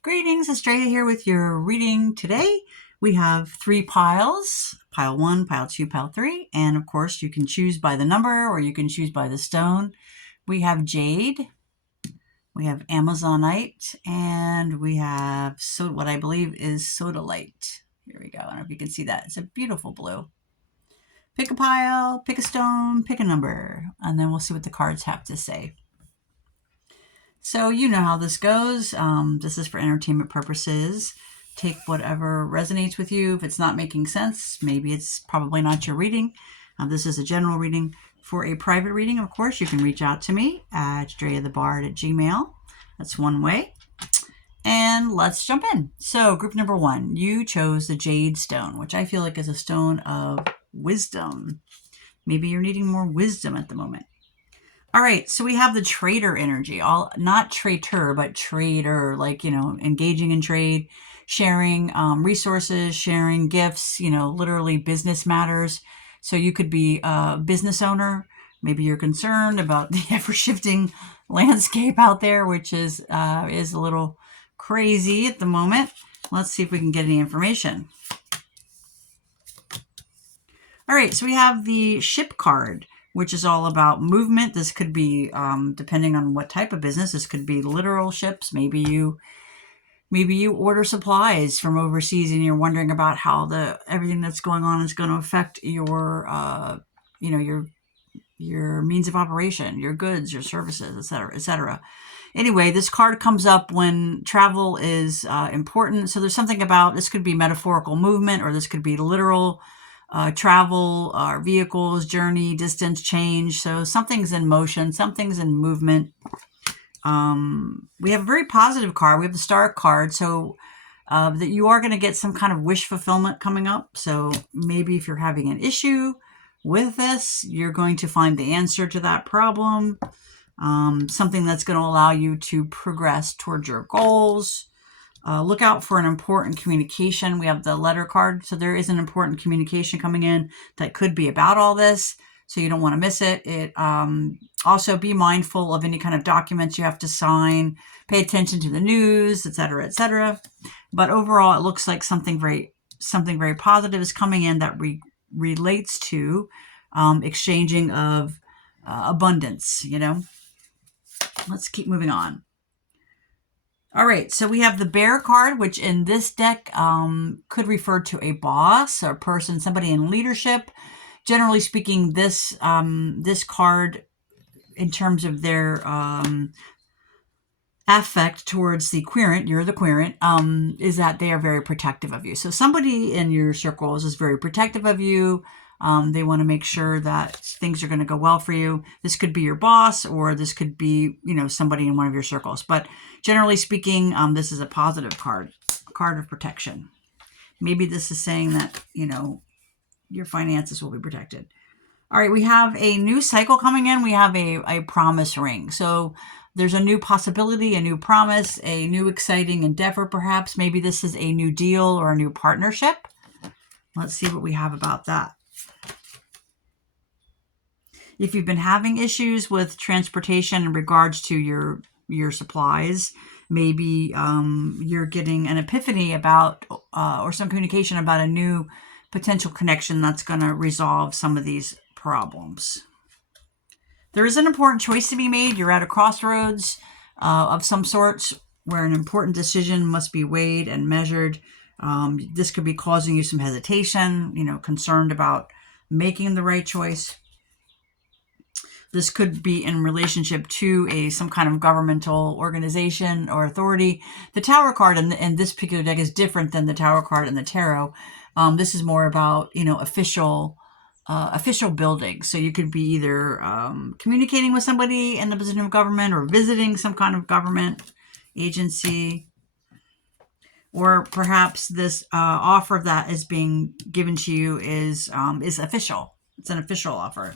Greetings, Estrella here with your reading today. We have 3 piles, pile 1, pile 2, pile 3, and of course you can choose by the number or you can choose by the stone. We have jade, we have amazonite, and we have what I believe is sodalite. Here we go. I don't know if you can see that. It's a beautiful blue. Pick a pile, pick a stone, pick a number, and then we'll see what the cards have to say. So you know how this goes. This is for entertainment purposes. Take whatever resonates with you. If it's not making sense, maybe it's probably not your reading. This is a general reading. For a private reading, of course, you can reach out to me at dreathebard@gmail.com. That's one way. And let's jump in. So group number 1, you chose the jade stone, which I feel like is a stone of wisdom. Maybe you're needing more wisdom at the moment. All right, so we have the trader energy, not traitor, but trader, like, engaging in trade, sharing resources, sharing gifts, literally business matters. So you could be a business owner. Maybe you're concerned about the ever-shifting landscape out there, which is a little crazy at the moment. Let's see if we can get any information. All right, so we have the ship card, which is all about movement. This could be, depending on what type of business, this could be literal ships. Maybe you order supplies from overseas and you're wondering about how everything that's going on is going to affect your, your means of operation, your goods, your services, etc., etc. Anyway, this card comes up when travel is important. So there's something about, this could be metaphorical movement, or this could be literal travel, vehicles, journey, distance, change. So something's in motion, something's in movement. We have a very positive card. We have the star card. So that you are going to get some kind of wish fulfillment coming up. So maybe if you're having an issue with this, you're going to find the answer to that problem. Something that's going to allow you to progress towards your goals. Look out for an important communication. We have the letter card, so there is an important communication coming in that could be about all this, so you don't want to miss it. Also be mindful of any kind of documents you have to sign. Pay attention to the news, etc., etc. But overall, it looks like something very positive is coming in that relates to exchanging of abundance. Let's keep moving on. All right, so we have the bear card, which in this deck could refer to a boss or person, somebody in leadership. Generally speaking, this card, in terms of their affect towards the querent, you're the querent, is that they are very protective of you. So somebody in your circles is very protective of you. They want to make sure that things are going to go well for you. This could be your boss, or this could be, somebody in one of your circles. But generally speaking, this is a positive card, a card of protection. Maybe this is saying that, your finances will be protected. All right, we have a new cycle coming in. We have a promise ring. So there's a new possibility, a new promise, a new exciting endeavor, perhaps. Maybe this is a new deal or a new partnership. Let's see what we have about that. If you've been having issues with transportation in regards to your supplies, maybe you're getting an epiphany about or some communication about a new potential connection that's going to resolve some of these problems. There is an important choice to be made. You're at a crossroads of some sorts where an important decision must be weighed and measured. This could be causing you some hesitation, concerned about making the right choice. This could be in relationship to some kind of governmental organization or authority. The Tower card in this particular deck is different than the Tower card in the tarot. This is more about, official buildings. So you could be either communicating with somebody in the position of government, or visiting some kind of government agency. Or perhaps this offer that is being given to you is official. It's an official offer.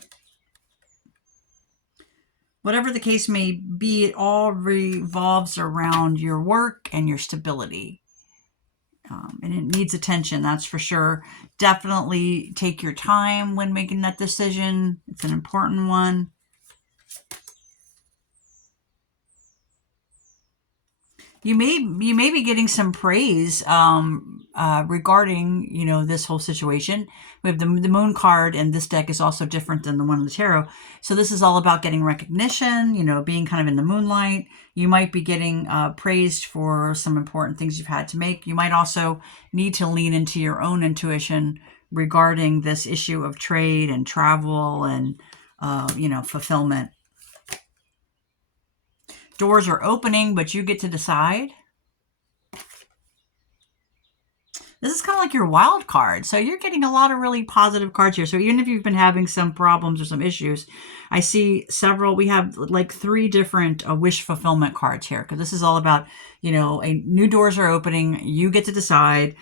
Whatever the case may be, it all revolves around your work and your stability. And it needs attention, that's for sure. Definitely take your time when making that decision. It's an important one. you may be getting some praise regarding this whole situation. We have the moon card, and this deck is also different than the one in the tarot. So this is all about getting recognition, being kind of in the moonlight. You might be getting praised for some important things you've had to make. You might also need to lean into your own intuition regarding this issue of trade and travel and fulfillment. Doors are opening, but you get to decide. This is kind of like your wild card. So you're getting a lot of really positive cards here. So even if you've been having some problems or some issues, I see several. We have like 3 different wish fulfillment cards here, because this is all about, new doors are opening. You get to decide.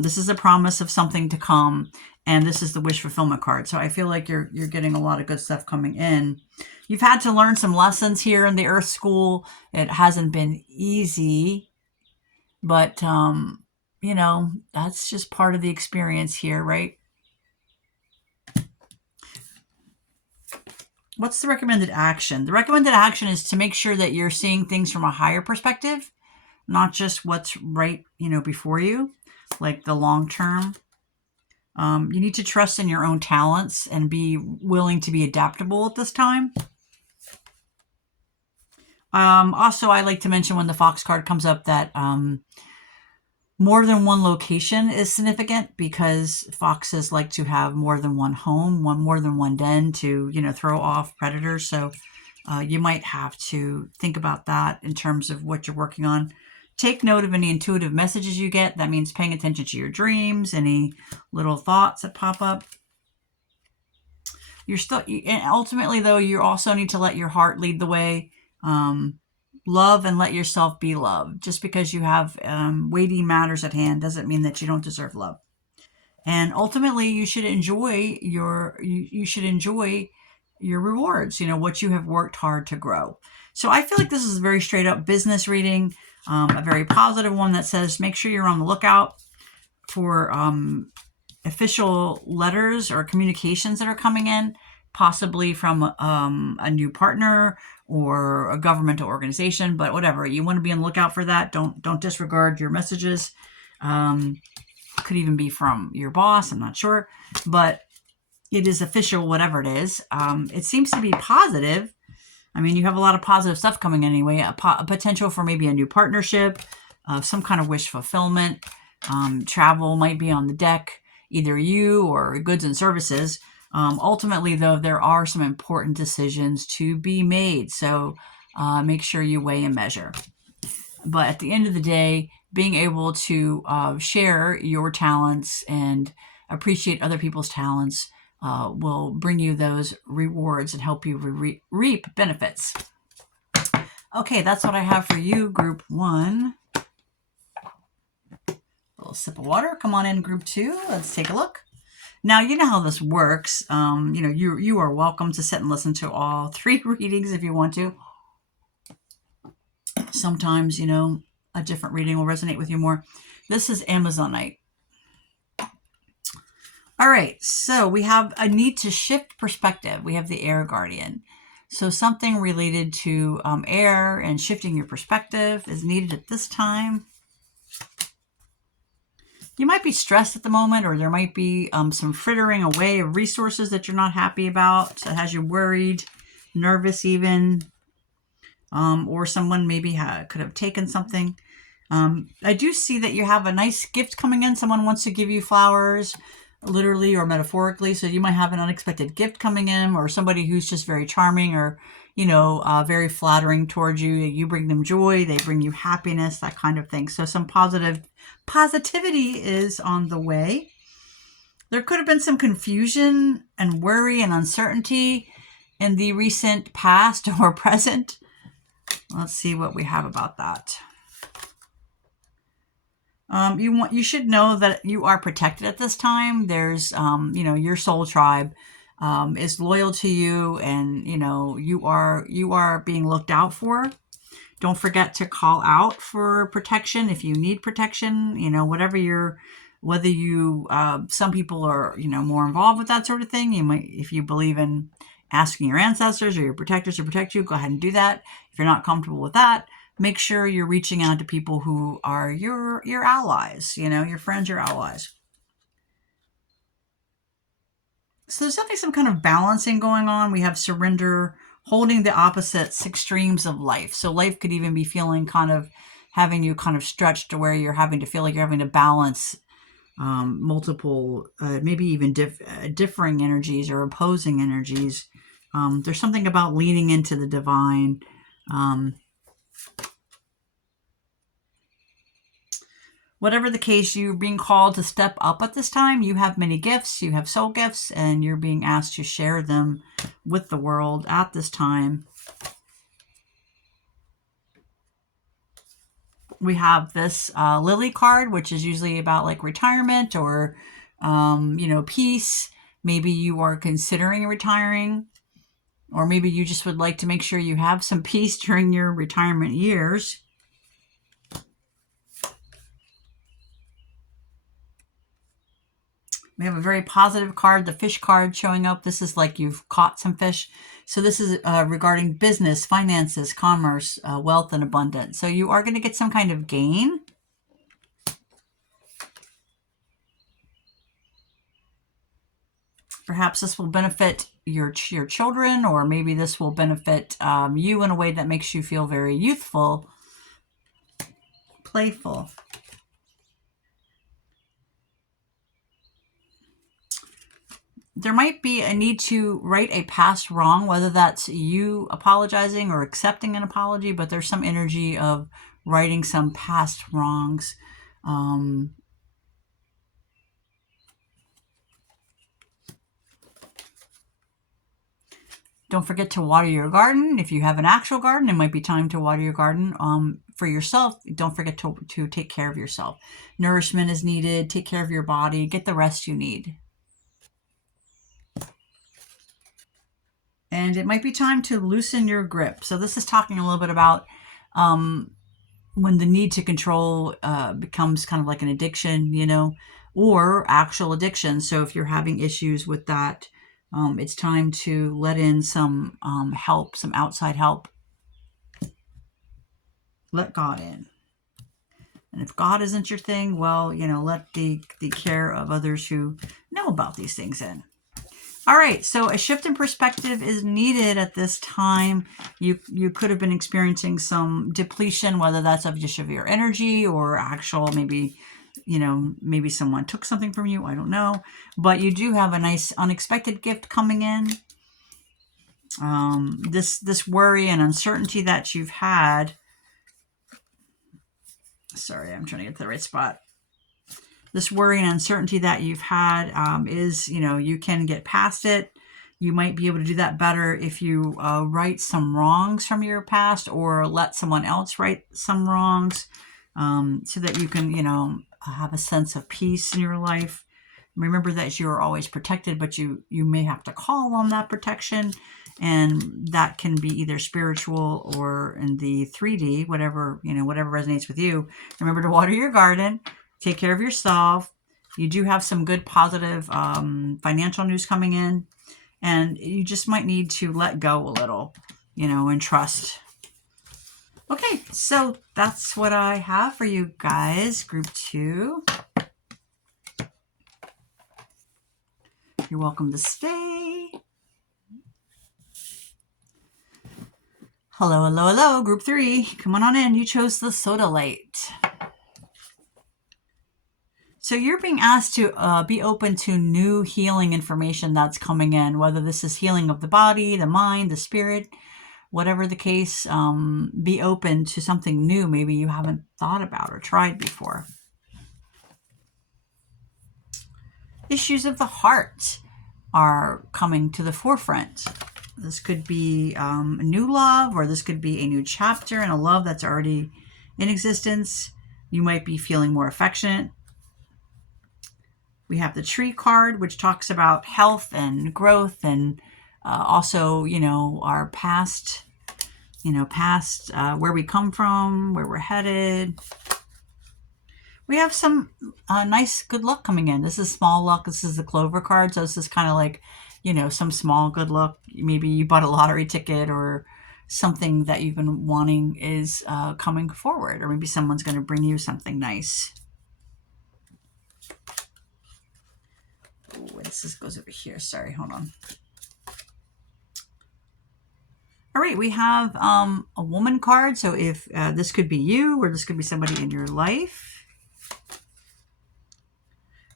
This is a promise of something to come. And this is the wish fulfillment card. So I feel like you're getting a lot of good stuff coming in. You've had to learn some lessons here in the Earth School. It hasn't been easy, but that's just part of the experience here, right? What's the recommended action? The recommended action is to make sure that you're seeing things from a higher perspective, not just what's right, before you, like the long term. You need to trust in your own talents and be willing to be adaptable at this time. Also, I like to mention when the Fox card comes up that more than one location is significant, because foxes like to have more than one home, more than one den to, throw off predators. So you might have to think about that in terms of what you're working on. Take note of any intuitive messages you get. That means paying attention to your dreams, any little thoughts that pop up. And ultimately, though, you also need to let your heart lead the way. Love and let yourself be loved. Just because you have weighty matters at hand doesn't mean that you don't deserve love. And ultimately, you should enjoy your rewards. What you have worked hard to grow. So I feel like this is a very straight up business reading, a very positive one that says make sure you're on the lookout for official letters or communications that are coming in, possibly from a new partner or a governmental organization, but whatever. You want to be on the lookout for that. Don't disregard your messages. Could even be from your boss, I'm not sure, but it is official, whatever it is. It seems to be positive. I mean, you have a lot of positive stuff coming anyway. A potential for maybe a new partnership, some kind of wish fulfillment. Travel might be on the deck, either you or goods and services. Ultimately, though, there are some important decisions to be made. So make sure you weigh and measure. But at the end of the day, being able to share your talents and appreciate other people's talents will bring you those rewards and help you reap benefits. Okay, that's what I have for you, Group 1. A little sip of water. Come on in, Group 2. Let's take a look. Now, you know how this works. You are welcome to sit and listen to all 3 readings if you want to. Sometimes, a different reading will resonate with you more. This is Amazonite. All right, so we have a need to shift perspective. We have the Air Guardian. So something related to air and shifting your perspective is needed at this time. You might be stressed at the moment, or there might be some frittering away of resources that you're not happy about, that has you worried, nervous even, or someone maybe could have taken something. I do see that you have a nice gift coming in. Someone wants to give you flowers, literally or metaphorically. So you might have an unexpected gift coming in, or somebody who's just very charming or, very flattering towards you. You bring them joy, they bring you happiness, that kind of thing. So some positivity is on the way. There could have been some confusion and worry and uncertainty in the recent past or present. Let's see what we have about that. You should know that you are protected at this time. There's, your soul tribe is loyal to you, and you are being looked out for. Don't forget to call out for protection if you need protection. Whether you some people are more involved with that sort of thing. You might, if you believe in asking your ancestors or your protectors to protect you, go ahead and do that. If you're not comfortable with that, make sure you're reaching out to people who are your allies, your friends, your allies. So there's definitely some kind of balancing going on. We have surrender, holding the opposites extremes of life. So life could even be feeling having you stretched to where you're having to feel like you're having to balance multiple, maybe even differing energies or opposing energies. There's something about leaning into the divine. Whatever the case, you're being called to step up at this time. You have many gifts, you have soul gifts, and you're being asked to share them with the world at this time. We have this Lily card, which is usually about like retirement or, peace. Maybe you are considering retiring, or maybe you just would like to make sure you have some peace during your retirement years. We have a very positive card, the fish card showing up. This is like you've caught some fish. So this is regarding business, finances, commerce, wealth, and abundance. So you are going to get some kind of gain. Perhaps this will benefit your children, or maybe this will benefit you in a way that makes you feel very youthful, playful. There might be a need to right a past wrong, whether that's you apologizing or accepting an apology, but there's some energy of righting some past wrongs. Don't forget to water your garden. If you have an actual garden, it might be time to water your garden. For yourself, don't forget to take care of yourself. Nourishment is needed. Take care of your body. Get the rest you need. And it might be time to loosen your grip. So this is talking a little bit about when the need to control becomes kind of like an addiction, or actual addiction. So if you're having issues with that, it's time to let in some help, some outside help. Let God in. And if God isn't your thing, well, let the care of others who know about these things in. All right, so a shift in perspective is needed at this time. You could have been experiencing some depletion, whether that's of just of your energy or actual, maybe someone took something from you. I don't know. But you do have a nice unexpected gift coming in. This worry and uncertainty that you've had. Sorry, I'm trying to get to the right spot. This worry and uncertainty that you've had is, you can get past it. You might be able to do that better if you right some wrongs from your past, or let someone else right some wrongs, so that you can, have a sense of peace in your life. Remember that you are always protected, but you may have to call on that protection. And that can be either spiritual or in the 3D, whatever resonates with you. Remember to water your garden. Take care of yourself. You do have some good positive financial news coming in. And you just might need to let go a little, and trust. Okay, so that's what I have for you guys, group 2. You're welcome to stay. Hello, hello, hello, group 3. Come on in. You chose the soda light. So you're being asked to be open to new healing information that's coming in, whether this is healing of the body, the mind, the spirit, whatever the case. Be open to something new maybe you haven't thought about or tried before. Issues of the heart are coming to the forefront. This could be a new love, or this could be a new chapter in a love that's already in existence. You might be feeling more affectionate. We have the tree card, which talks about health and growth, and also, our past, where we come from, where we're headed. We have some nice good luck coming in. This is small luck. This is the clover card. So this is kind of like, some small good luck. Maybe you bought a lottery ticket, or something that you've been wanting is coming forward, or maybe someone's going to bring you something nice. Oh, this goes over here. Sorry, hold on. All right, we have a woman card. So if this could be you, or this could be somebody in your life.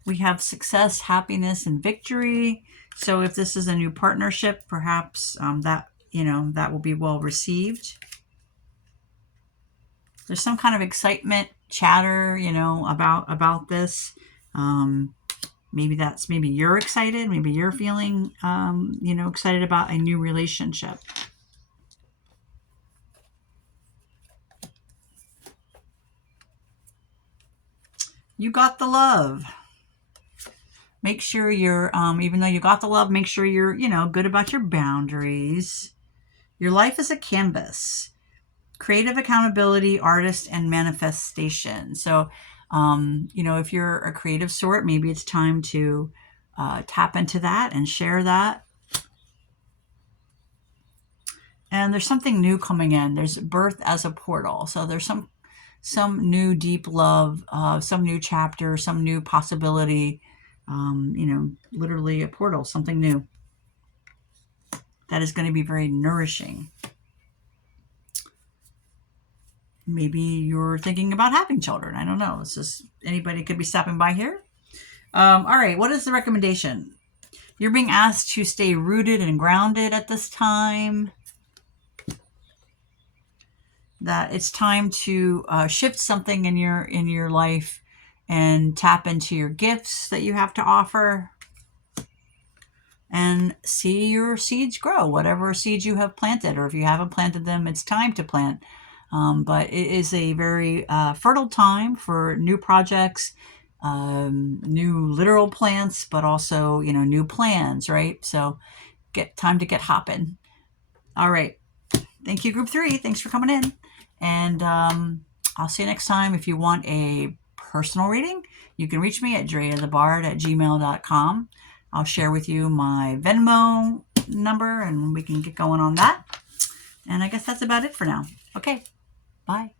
We have success, happiness, and victory. So if this is a new partnership, perhaps that will be well received. There's some kind of excitement, chatter, about this. Maybe you're excited. Maybe you're feeling, excited about a new relationship. You got the love. Make sure you're, even though you got the love, make sure you're, good about your boundaries. Your life is a canvas. Creative accountability, artist, and manifestation. So, if you're a creative sort, maybe it's time to tap into that and share that. And there's something new coming in. There's birth as a portal. So there's some new deep love, some new chapter, some new possibility, literally a portal, something new that is going to be very nourishing. Maybe you're thinking about having children. I don't know. It's just anybody could be stopping by here. All right. What is the recommendation? You're being asked to stay rooted and grounded at this time. That it's time to shift something in your life and tap into your gifts that you have to offer and see your seeds grow, whatever seeds you have planted, or if you haven't planted them, it's time to plant. But it is a very fertile time for new projects, new literal plants, but also, new plans, right? So time to get hopping. All right. Thank you, Group 3. Thanks for coming in. And I'll see you next time. If you want a personal reading, you can reach me at dreathebard@gmail.com. I'll share with you my Venmo number, and we can get going on that. And I guess that's about it for now. Okay, bye.